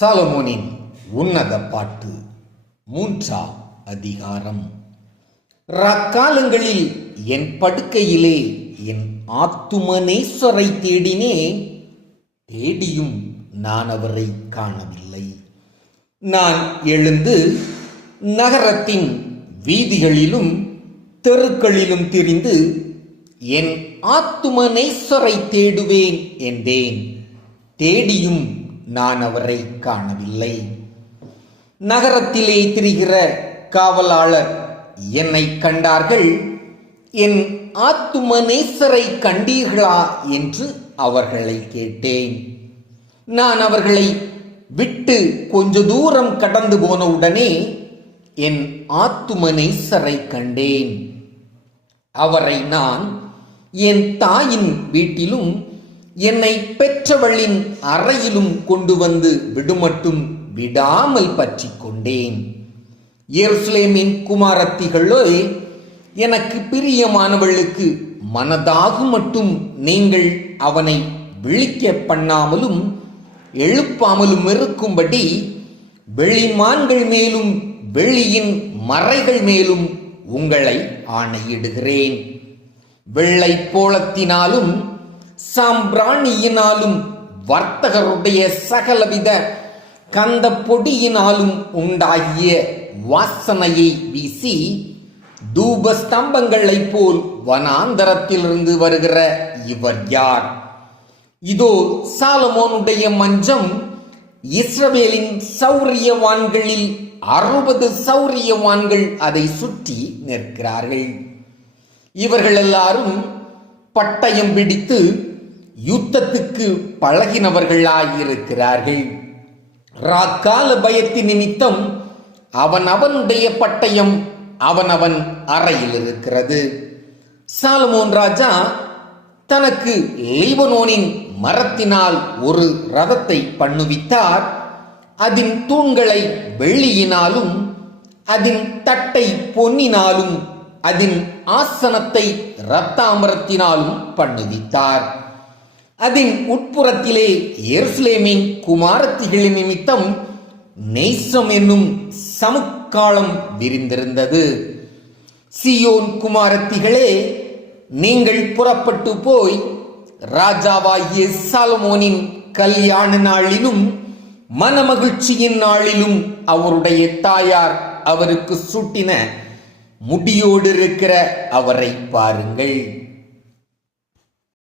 சாலமோனின் உன்னத பாட்டு மூன்றாம் அதிகாரம். ரக்காலங்களில் என் படுக்கையிலே என் ஆத்துமனேஸ்வரை தேடினேன் தேடியும் நான் அவரை காணவில்லை. நான் எழுந்து நகரத்தின் வீதிகளிலும் தெருக்களிலும் திரிந்து என் ஆத்துமனேஸ்வரை தேடுவேன் என்றேன். தேடியும் நான் அவரை காணவில்லை. நகரத்திலே திரிகிற காவலாளர் என்னை கண்டார்கள். என் ஆத்துமனேசரை கண்டீர்களா என்று அவர்களை கேட்டேன். நான் அவர்களை விட்டு கொஞ்ச தூரம் கடந்து போனவுடனே என் ஆத்துமனேசரை கண்டேன். அவரை நான் என் தாயின் வீட்டிலும் என்னை பெற்றவளின் அறையிலும் கொண்டு வந்து விடுமட்டும் விடாமல் பற்றி கொண்டேன். எருசலேமின் குமாரத்திகளோ எனக்கு பிரியமானவளுக்கு மனதாக மட்டும் நீங்கள் அவனை விழிக்க பண்ணாமலும் எழுப்பாமலும் இருக்கும்படி வெளிமான்கள் மேலும் வெளியின் மறைகள் மேலும் உங்களை ஆணையிடுகிறேன். வெள்ளை போலத்தினாலும் சாம்பிராணியினாலும் வர்த்தகருடைய சகலவித கந்த பொடியினாலும் உண்டாகிய வாசனையை வீசி தூப ஸ்தம்பங்களைப் போல் வனாந்தரத்திலிருந்து வருகிற இவர் யார்? இதோ சாலமோனுடைய மஞ்சம் இஸ்ரவேலின் சௌரியவான்களில் அறுபது சௌரியவான்கள் அதை சுற்றி நிற்கிறார்கள். இவர்கள் எல்லாரும் பட்டயம் பிடித்து யுத்தத்துக்கு பழகினவர்களாயிருக்கிறார்கள். ராக்கால பயத்தின் நிமித்தம் அவன் அவனுடைய பட்டயம் அவனவன் அறையில் இருக்கிறது சாலமோன் ராஜா தனக்கு லீபனோனின் மரத்தினால் ஒரு ரதத்தை பண்ணுவித்தார். அதன் தூண்களை வெள்ளியினாலும் அதன் தட்டை பொன்னினாலும் அதன் ஆசனத்தை இரத்தாமரத்தினாலும் பண்ணுவித்தார். அதன் உட்புறத்திலே எருசலேமின் குமாரத்திகளின் நிமித்தம் நேசம் என்னும் சமுக்காலம் விரிந்திருந்தது. சியோன் குமாரத்திகளே நீங்கள் புறப்பட்டு போய் ராஜாவாகிய சாலமோனின் கல்யாண நாளிலும் மனமகிழ்ச்சியின் நாளிலும் அவருடைய தாயார் அவருக்கு சூட்டின முடியோடு இருக்கிற அவரை பாருங்கள்.